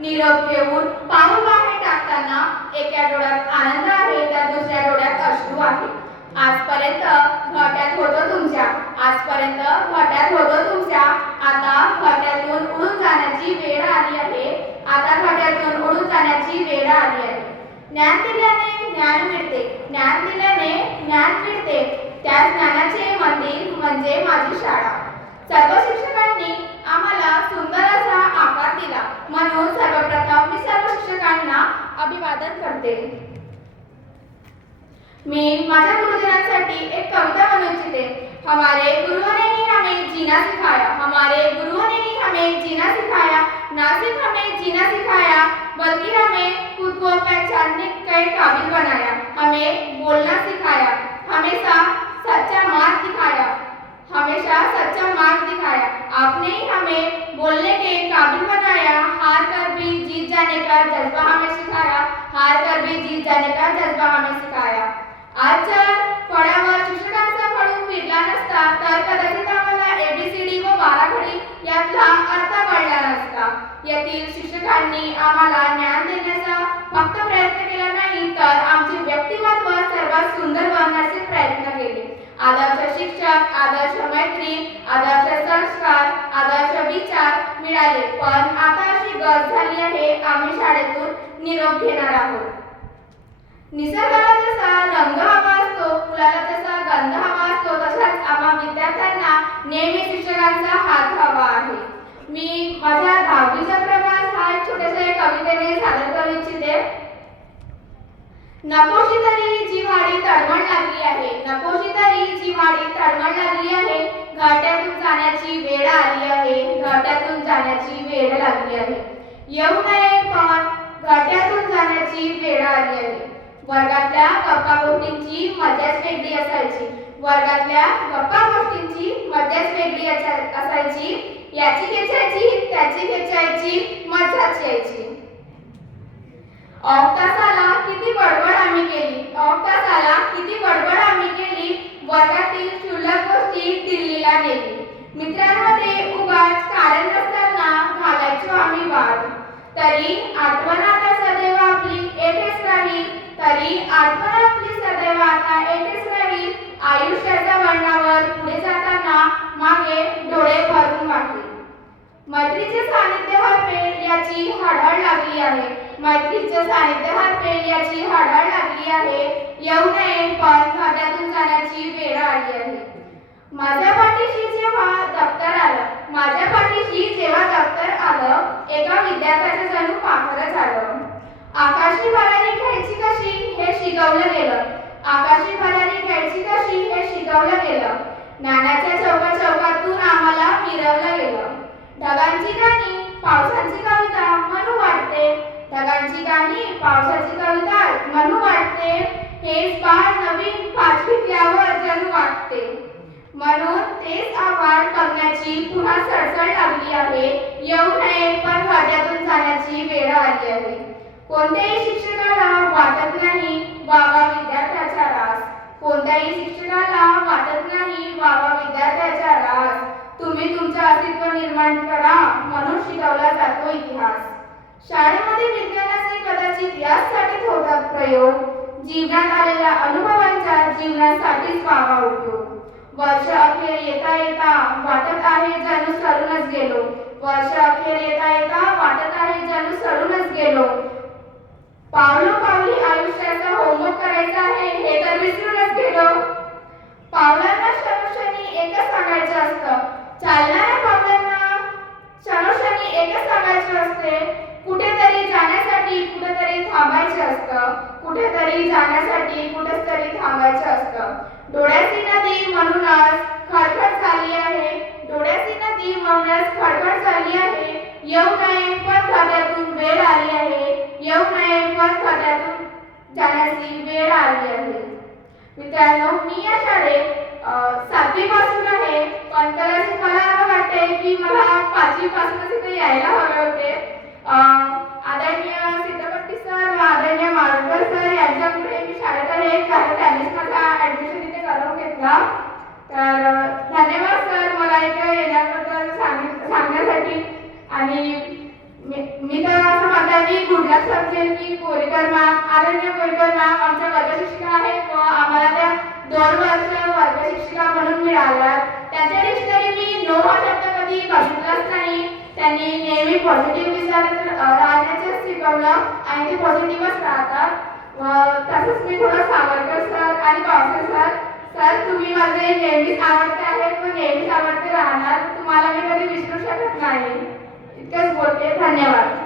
निरोप घेऊन पाहू बाहेर टाकताना एका डोळ्यात आनंद आहे तर दुसऱ्या डोळ्यात अश्रू आहे. आजपर्यंत घट्यात होतो तुमच्या, आजपर्यंत घट्यात होतो तुमच्या, आता घट्यातून उडून जाण्याची वेळ आली आहे, आता घट्यातून उडून जाण्याची वेळ आली आहे. ज्ञान दिल्याने ज्ञान मिळते, ज्ञान दिल्याने ज्ञान मिळते, त्या ज्ञानाचे मंदिर म्हणजे माझी शाळा. सर्व शिक्षकांनी आम्हाला सुंदर असा आकार दिला, म्हणून सर्वप्रथम मी सर्व शिक्षकांना अभिवादन करते. मी माझ्या गुरुजनांसाठी एक कविता म्हणू इच्छिते. हमारे गुरुओं ने ही हमें जीना सिखाया, हमारे गुरुओं ने ही हमें जीना सिखाया, ना सिर्फ हमें जीना सिखाया बल्कि हमें खुद को पहचानने के काबिल बनाया, हमें बोलना सिखाया, हमेशा सच्चा मार्ग दिखाया, हमेशा सच्चा मार्ग दिखाया. आपने ही हमें बोलने के काबिल बनाया, हार कर भी जीत जाने का जज्बा हमें सिखाया, हार कर भी जीत जाने का जज्बा हमें सिखाया. आजच्या फळ्यावर शिक्षकांचा फळून फिरला नसता तर कदाचित आम्हाला ABCD व बाराखडी यातला अर्थ कळला नसता. येथील शिक्षकांनी आम्हाला ज्ञान देण्याचा फक्त प्रयत्न केला नाही तर आमचे व्यक्तिमत्व सर्वात सुंदर बनवण्याचे प्रयत्न केले. आदर्श शिक्षक, आदर्श मैत्रीण, आदर्श संस्कार, आदर्श विचार मिळाले. पण आता अशी गरज झाली आहे, आम्ही शाळेतून निरोप घेणार आहोत. निसर्गाला जसा रंग हवा असतो, फुलाला तसा गंध हवा असतो, तसाच आम्हा विद्यार्थ्यांना नेहमी शिक्षकांचा हात हवा आहे. मी माझ्या 10वीचा प्रवास हा एक छोट्याशा कवितेने सादर करू इच्छिते. नकोशी तरी जिव्हाळी तळमळ लागली आहे, नकोशी तरी जिव्हाळी तळमळ लागली आहे, घाट्यातून जाण्याची वेळ आली आहे, घाट्यातून जाण्याची वेळ लागली आहे. येऊ नये पण घाट्यातून जाण्याची वेळ आली आहे. वर्गातल्या गप्पा गोष्टींची मजाच वेगळी असायची, वर्गातल्या गप्पा गोष्टींची मजाच वेगळी असायची, याची खेचायची त्याची खेचायची मजाच यायची. तासाला किती बडबड आम्ही केली, तासाला किती बडबड आम्ही केली, वर्गातील क्षुल्लक गोष्टी दिल्लीला नेली. मित्रांमध्ये उगाच कारण नसताना घालायचो आम्ही वाद, तरी आठवण आता सदैव आपली एकच राहील, तरी आठवण आपली सदैव आता एकच राहील. आयुष्याच्या वळणावर पुढे जाताना मागे डोळे भरून वाटले. मैत्रीचे सानिध्य हरपेल याची हळहळ लागली आहे, मैत्रीचे सानिध्य हरपेल याची हळहळ लागली आहे. येऊ नये पण घाट्यातून जाण्याची वेळ आली आहे. माझ्या पाठीशी जेव्हा दप्तर आलं, माझ्या पाठीशी जेव्हा दप्तर आलं, एका विद्यार्थ्याचं जणू पाखरच आलं. आकाशी भरारी घ्यायची कशी हे शिकवलं गेलं, आकाशी भरारी घ्यायची कशी हे शिकवलं गेलं. ज्ञानाच्या चौकातून आम्हाला मिरवलं गेलं. ढगांची गाणी पावसाची कविता म्हणू वाटते, ढगांची गाणी पावसाची कविता म्हणू वाटते, हेच बाळ नवीन पाचवीतल्यावर जणू वाटते. म्हणून तेच आव्हान बघण्याची पुन्हा सळसळ लागली आहे. येऊ नये पण घाट्यातून जाण्याची वेळ आली आहे. कोणत्याही शिक्षकाला वाटत नाही वावा विद्यार्थ्याचा रास, कोणत्याही शिक्षकाला वाटत नाही वावा विद्यार्थ्याचा रास. तुम्ही तुमचे अस्तित्व निर्माण करा म्हणून शिकवला जातो इतिहास. शाळेमध्ये विज्ञानाचे कदाचित याचसाठी होतात प्रयोग, जीवनात आलेल्या अनुभवांचा जीवनासाठीच व्हावा उपयोग. वर्ष अखेर येता येता वाटत आहे जणू सरूनच गेलो, वर्ष अखेर येता येता वाटत आहे जणू सरूनच गेलो. पावलोपावली आयुष्याचा होमवर्क करायचा आहे हे तर विसरूनच गेलो. पावलांना क्षणोक्षणी एकच सांगायचं असतं, चालणाऱ्या पावलांना क्षणोक्षणी एकच सांगायचे असते, कुठेतरी जाण्यासाठी कुठेतरी थांबायचे असतं, कुठेतरी जाण्यासाठी कुठेतरी थांबायचं असतं. डोळ्याची नदी म्हणूनच खडखड झाली आहे, डोळ्याची नदी म्हणूनच खडखड झाली आहे. येऊ नये पण घाट्यातून वेळ आली आहे, येऊ नये पण घाट्यातून जाण्याची वेळ आली आहे. मित्रांनो, मी या शाळेत 7वी पासून आहे, पण कदाचित मला असं वाटते की मला 5वी पासूनच इथे यायला हवे होते. आदरणीय सीतापट्टी सर व आदरणीय माडकर सर यांच्यामुळे मी शाळेत आहे, कारण त्यांनीच माझा ॲडमिशन इथे करून घेतला. तर धन्यवाद सर मला इथे येण्याबद्दल सांगण्यासाठी. आणि मी तर असं मी गुडलक समजेल की बोरीकर मॅम, आदरणीय बोरीकर मॅम आमच्या वर्ग शिक्षिका आहेत व आम्हाला त्या 2 वर्ष वर्ग शिक्षिका म्हणून मिळाल्या. त्यांच्या डिक्शनरी मी नो हा शब्द कधी बघितलाच नाही. त्यांनी नेहमी पॉझिटिव्ह विचार राहण्याचे शिकवलं आणि ते पॉझिटिव्हच राहतात. व तसंच मी थोडं सावरकर सर आणि पावसे सर, सर तुम्ही माझे नेहमीच आवडते आहेत व नेहमीच आवडते राहणार. तुम्हाला मी कधी विसरू शकत नाही. इतकंच बोलते. धन्यवाद.